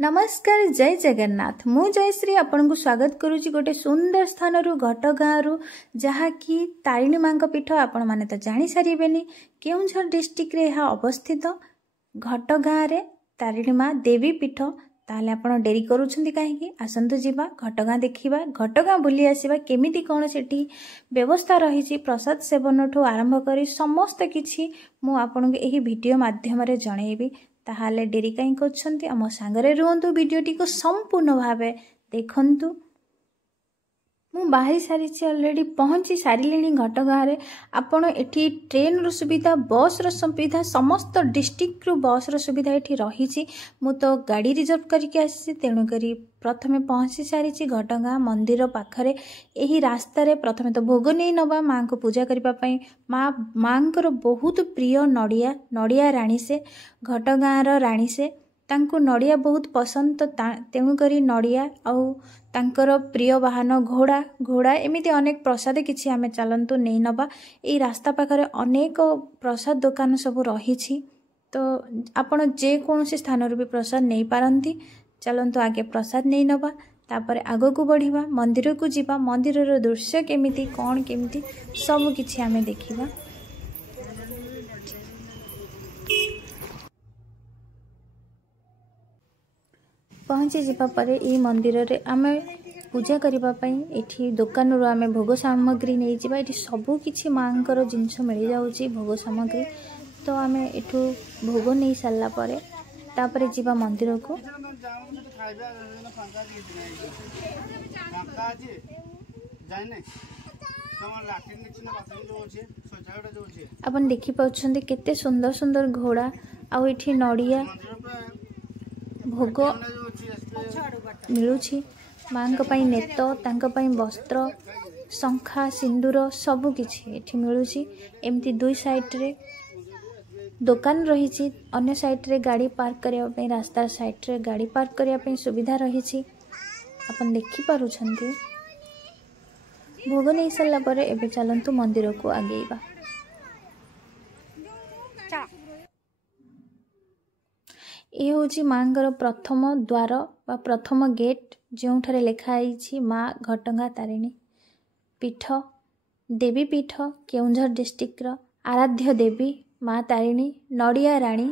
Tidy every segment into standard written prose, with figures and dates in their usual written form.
नमस्कार जय जगन्नाथ मु जयश्री आपन को स्वागत करुच्ची गोटे सुंदर स्थान रु घटगाँ रु जहाँकि तारिणी माँ पीठ आपण माने तो जानी सारे केउझर डिस्ट्रिक्ट रे यह अवस्थित घटगाँ रे तारिणी माँ देवी पीठ ताले आपण डेरी करूछंती काहेकि आसंतु जीवा घटगाँ देखिबा घटगाँ बुली आसीबा केमिति कोन सेठी व्यवस्था रही प्रसाद सेवन ठू आरंभ करी समस्त किछि मु आपन एही वीडियो माध्यम रे जणैबी ताहाले डेरी कहीं करछंती हम सांगरे रुहंतु वीडियोटी को संपूर्ण भावे देखंतु। मु बाहरी सारी ऑलरेडी पहुंची सारिलेनी घटगाँ रे आपण एठी ट्रेन रो सुविधा बस रो सुविधा समस्त डिस्ट्रिक्ट रु बस रो सुविधा एठी रही मु तो गाड़ी रिजर्व करके आसी तेणु करी प्रथमे पहुंची सारी घटगाँ मंदिर पाखरे एही रास्ता रे प्रथमे तो भोग नहीं नबा माँ को पूजा करबा पई माँ बहुत प्रिय नड़िया राणी से घटगाँ रो राणी से तांको नड़िया बहुत पसंद तो तेणु करी नड़िया आउ तांकर प्रिय वाहन घोड़ा एमिति अनेक प्रसाद किछि आमे चलंतु नहीं नबा एई रास्ता पाखरे अनेक प्रसाद दुकान सब रही तो आपण जे कोनोसी स्थान रो भी प्रसाद नहीं पारंती चलंतु आगे प्रसाद नहीं नबा तापरे आगो को बढ़िबा मंदिर को जीवा मंदिर रो दृश्य केमिति कोन केमिति सब किछि आमे देखिबा। पहुँची जावा परे ई मंदिर रे आमे पूजा करिबा पई एठी दुकान रो आमे भोग सामग्री नहीं जिबा एठी सबु किछि मांकर जिंस मिल जाउची भोग सामग्री तो आमे एठू भोग नहीं सारला परे तापरे जिबा मंदिर को अपन देखि पाउछंती केते सुंदर सुंदर घोड़ा आ एठी नड़िया भोग मिलुछि माँ नेत तांका पई वस्त्र शंखा सिंदूर सबु किछि एठी मिलुछि एमती दुई साइड रे दुकान रही अन्य साइड रे गाड़ी पार्क करिया पई रास्ता साइड रे गाड़ी पार्क करिया पई सुविधा रही अपन देखि पारुछंती। भोग नहीं सरला परे एबे चलंतु मंदिर को आगेइबा। ये हूँ माँ प्रथम द्वार बा प्रथम गेट जो लिखाई माँ घटगाँ तारिणी पीठ देवी पीठ केउझर डिस्ट्रिक्ट आराध्य देवी माँ तारिणी नड़िया राणी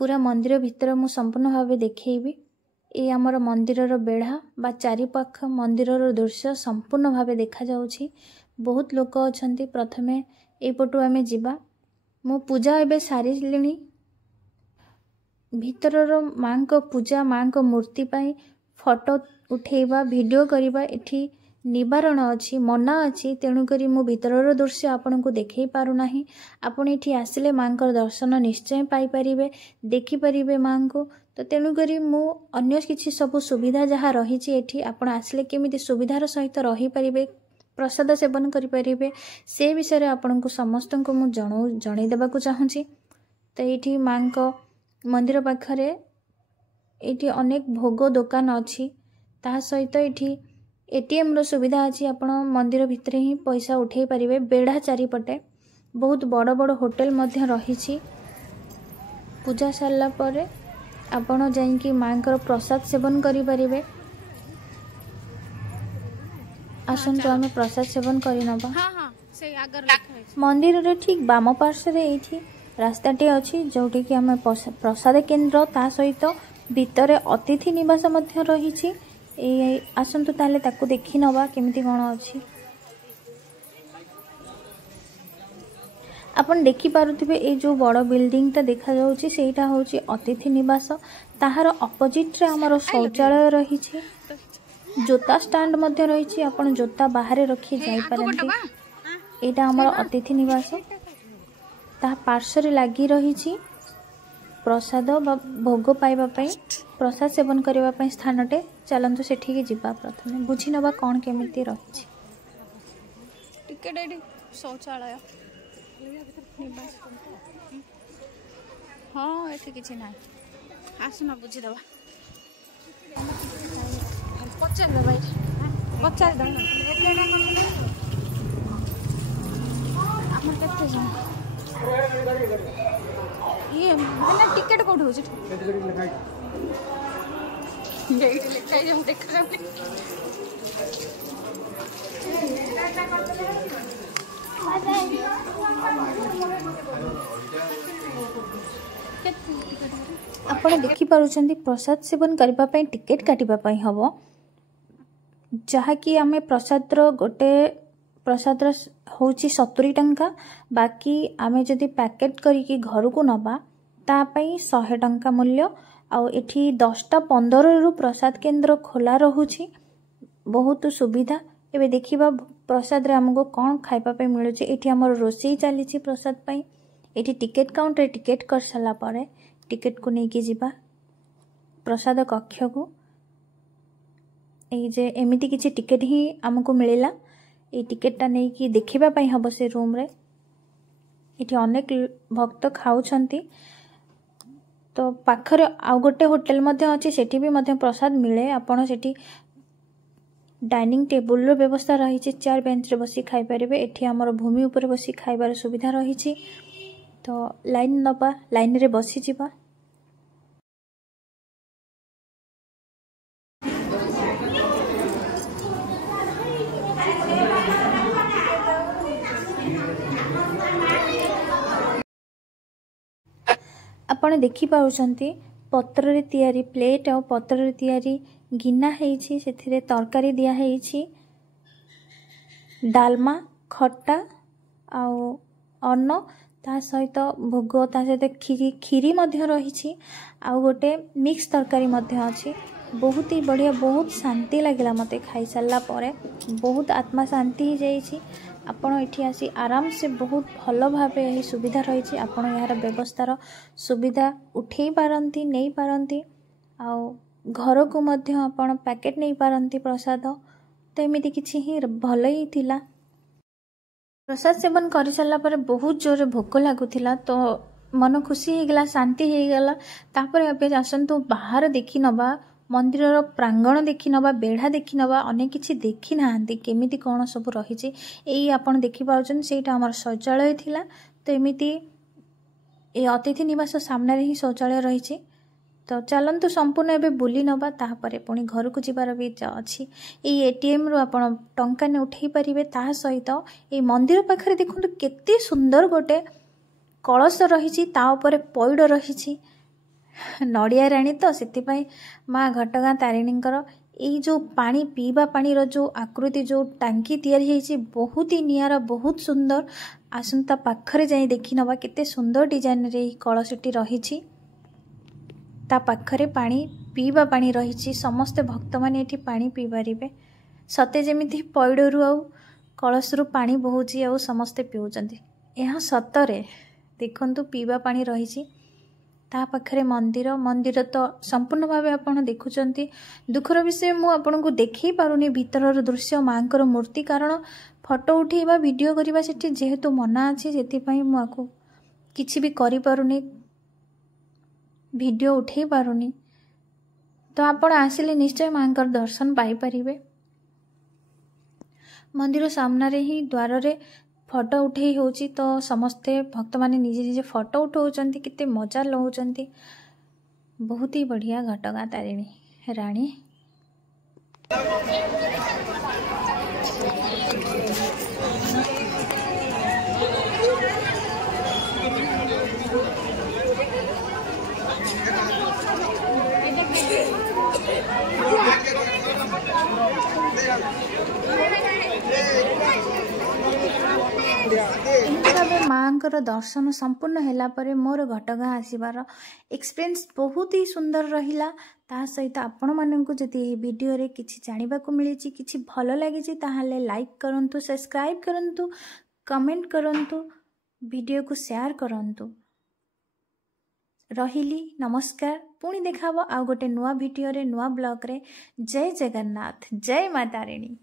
पूरा मंदिर भितर मु संपूर्ण भाव देखी ये आमर मंदिर बेढ़ा बा चारिपाख मंदिर दृश्य संपूर्ण भाव देखा जाउछि। बहुत लोक अछंती प्रथमे एपटू आमे जिबा मु पूजा एबे सारिलिनी भितर माँ को पूजा माँ को मूर्ति पाई फोटो उठेबा वीडियो करबा एठी निवारण अच्छी मना अच्छी तेणुकरी मु भितर दृश्य आपन को देखई पारु नाही। आपण एठी आसिले माँ को दर्शन निश्चय पाई परिबे देखि परिबे माँ को तो तेणुकरी मु अन्य किछि सब सुविधा जहाँ रही एठी आपण आसिले केमिति सुविधार सहित रही परिबे प्रसाद सेवन करि परिबे से विषय रे आपन को समस्त को मु जणै देबा को चाहूची। तो एठी माँ को मंदिर पाखरे एठी अनेक भोग दुकान अच्छी ता सहित एठी एटीएम रो सुविधा अच्छी आपण मंदिर भितर ही पैसा उठे पारिबे बेढ़ा चारिपटे बहुत बड़ बड़ होटल मध्य रही पूजा सारला परे आपण जाइकी माँ को प्रसाद सेवन करि परिबे। आसंतु आमे प्रसाद सेवन करि नबा। मंदिर रे ठीक बाम पार्श्व रे एठी रास्ताटे अच्छी जोटी कि आम प्रसाद केन्द्र ता सहित भितर अतिथि निवास मध्य रही आसंतु ताले ताकू देखि नबा केमिति कोन अछि। आपण देखि पारुथिबे ए जो बड़ बिल्डिंग ता देखा जाउची सेटा होची अतिथि निवास ताहार अपोजिट रे हमर शौचालय रही जोता स्टैंड मध्य रही आपण जोता बाहर रखी जाई पारंती एटा हमर अतिथि निवास ता पार्श्व लगी रही प्रसाद भोग पाइबा प्रसाद सेवन करने स्थानटे चलतु सेठी जीवा प्रथम बुझी नवा कौन केमिति रही शौचालय हाँ ये किसी ना आसना बुझीदवा पचार पचार ये मैंने टिकट कोड हो यही लिखा है देख ଆପଣ ଦେଖିପାରୁଛନ୍ତି ପ୍ରସାଦ ସେବନ କରିବା ପାଇଁ ଟିକେଟ୍ କାଟିବା ପାଇଁ ହେବ ଯାହାକି ଆମେ ପ୍ରସାଦର ଗୋଟେ ପ୍ରସାଦର ହେଉଛି 70 ଟଙ୍କା ବାକି ଆମେ ଯଦି ପ୍ୟାକେଟ୍ କରିକି ଘରକୁ ନେବା ତା ପାଇଁ 100 ଟଙ୍କା ମୂଲ୍ୟ ଆଉ ଏଠି 10ଟା 15ରୁ ପ୍ରସାଦ କେନ୍ଦ୍ର ଖୋଲା ରହୁଛି ବହୁତ ସୁବିଧା ଏବେ ଦେଖିବା ପ୍ରସାଦରେ ଆମକୁ କ'ଣ ଖାଇବା ପାଇଁ ମିଳୁଛି ଏଠି ଆମର ରୋଷେଇ ଚାଲିଛି ପ୍ରସାଦ ପାଇଁ ଏଠି ଟିକେଟ୍ କାଉଣ୍ଟରରେ ଟିକେଟ୍ କରିସାରିଲା ପରେ ଟିକେଟ୍କୁ ନେଇକି ଯିବା ପ୍ରସାଦ କକ୍ଷକୁ ଏଇ ଯେ ଏମିତି କିଛି ଟିକେଟ୍ ହିଁ ଆମକୁ ମିଳିଲା এই টিকেটটা ନେଇକି ଦେଖିବା ପାଇଁ ହେବ ସେ ରୁମ୍ରେ ଏଠି ଅନେକ ଭକ୍ତ ଖାଉଛନ୍ତି ତ ପାଖରେ ଆଉ ଗୋଟେ ହୋଟେଲ ମଧ୍ୟ ଅଛି ସେଠି ବି ମଧ୍ୟ ପ୍ରସାଦ ମିଳେ ଆପଣ ସେଠି डाइनिंग टेबुल व्यवस्था रही चेयर बेंच रे बसी खाई पारे एठी हमर भूमि ऊपर बसी खाइबार सुविधा रही तो लाइन नबा लाइन रे बसी जिबा आपण देखि पाउछंती पत्र रे तयारी प्लेट और पत्र रे तयारी गिना हेछि सेथिरे तरकारी दिया हेछि डालमा खट्टा आउ अन्न ता सहित भोग ता सहित खीरी मध्य रही आउ गोटे मिक्स तरकारी मध्य अछि बहुत ही बढ़िया बहुत शांति लगिला मते खाई सारला परे बहुत आत्मा शांति हो जाइछि आपण एठी आसी आराम से बहुत भल भाव यही सुविधा रही आपण यार व्यवस्थार सुविधा उठे पारंती नहीं पारंती आउ घर को मध्य आपण पैकेट नहीं पारंती प्रसाद तो एमिति किछि ही भल ही थिला प्रसाद सेवन कर सारा पर बहुत जोर भोक लगुला तो मन खुशी हो गला शांति हो गला तापर अब आसतु बाहर देखि नबा मंदिर प्रांगण देखि नबा बेढ़ा देखि नबा अनेक किछि देखि नाहंती केमिति कोन सब रही यही आपण देखि पाउछन सेटा हमर शौचालय थिला तो एमिति ए अतिथि निवास सामने ही शौचालय रही तो चलतु संपूर्ण एवं बुली नबा तापर पुणी घर को जीवार भी अच्छी ये एटीएम रु आपण टंका ने उठे पारे ता सहित ये मंदिर पाखे देखु केते सुंदर गोटे कलश रही पैड रही नड़िया राणी तो से माँ घटगाँ तारिणींकर यही जो पानी पीवा पानी जो आकृति जो टांकी तैयारी बहुत ही नियारा बहुत सुंदर आसंता पाखरे जाई देखि नबा केते सुंदर डिजाइन रे कलशटी रही ता पाखरे पानी पीवा पानी रही समस्ते भक्त माने एठी पानी पी पारिबे सते जेमिति पैडरू आ कलशरू पानी बहुची आ समस्ते पिउचंती यह सतरे देखंतु पीवा पानी रही ता पाखरे मंदिर मंदिर तो संपूर्ण भाव आपण देखुचंती दुखर विषय मु आपन को देखि पारुनी भीतर दृश्य मांकर मूर्ति कारण फोटो उठेबा वीडियो करबा सेठी जेहेतु मना अछि जेति पई मु आको किछि भी करि पारुनी वीडियो उठे पारुनी तो आपण आसिले निश्चय मांकर दर्शन पाई परिबे मंदिर सामना रे ही द्वार रे फोटो उठे होची तो समस्ते भक्त माने निजे निजे फोटो उठाउचंती किते मजा लउचंती बहुत ही बढ़िया घटगाँ तारिणी रानी माँकर दर्शन संपूर्ण हैला परे मोर घटगाँ आसीबार एक्सपीरियंस बहुत ही सुंदर रहिला ता सहित आपण माननकु जदि ए वीडियो रे किछि जानिबा को मिली किछि भलो लागिछि ताहाले लाइक करंतु सब्सक्राइब करंतु कमेंट करंतु वीडियो को शेयर करंतु रहिली नमस्कार पुणी देखाबो आ गोटे नुआ वीडियो रे नुआ ब्लॉग रे जय जगन्नाथ जय माता तारिणी।